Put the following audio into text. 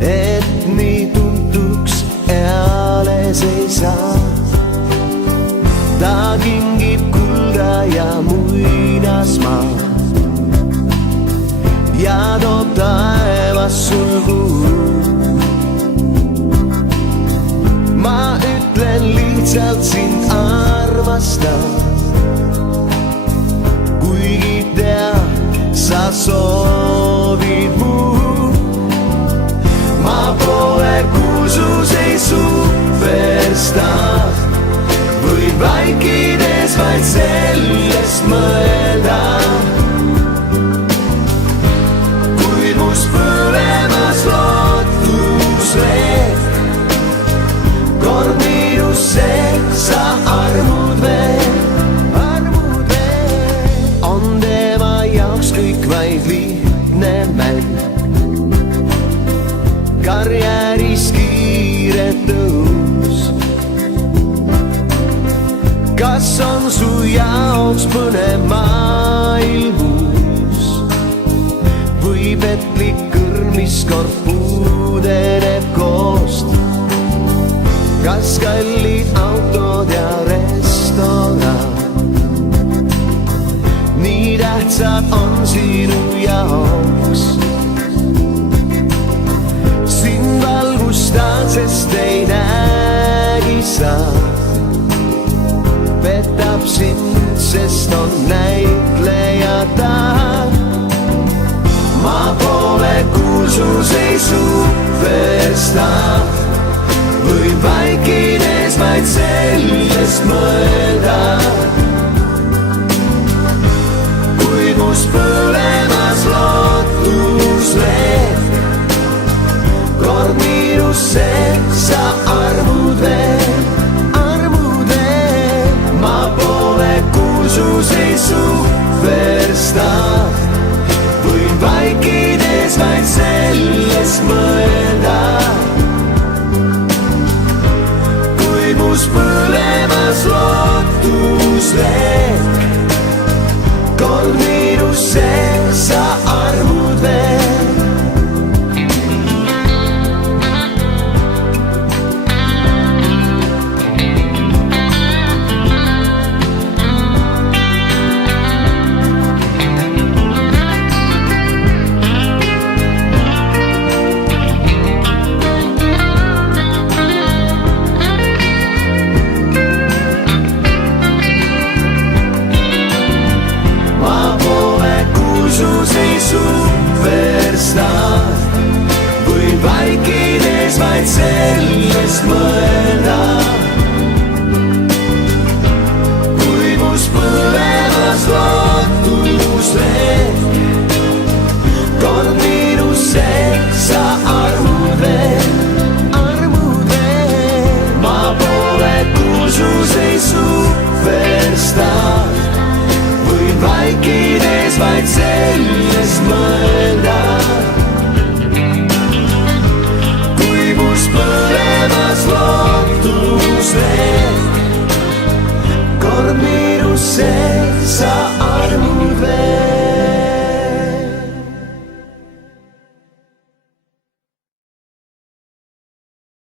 et nii tuntuks eales ei saa. Ta kingib kulda ja muinasmaa ja toob taevas sul kuu. Ma ütlen lihtsalt sind armastan, kuigi tead, sa soovid muud. Ma pole kuulsus, ei superstaar, võid vaikides vaid sellest mõelda. Kuid must põlemas lootusleht, kord miinusse sa armud veel. On tema jaoks kõik vaid lihtne mäng, karjääris kiire tõus. Kas on su jaoks põnev maailm uus või petlik kõrn, mis kord puudeneb koost? Kas kallid autod ja restoran nii tähtsad on sinu jaoks? Sind valgustan, sest ei näegi sa. Petab sind, sest on näitleja ta. Ma pole kuulsus, ei superstaar, võid vaikides vaid sellest mõelda. Kuid must põlemas lootusleht, kord miinusse sa armud veel. Ma pole kuulsus, ei superstaar, võid vaikides vaid sellest mõelda. Kuid must põlemas lootusleht, kord miinusse sa armud veel. Superstaar, võid vaikides vaid sellest mõelda. Kui must põlemas lootusleht, kord miinusse sa armud veel. Ma pole kuulsus, ei superstaar, võid vaikides vaid sellest mõelda. Kui must põlemas lootusleht, kord miinusse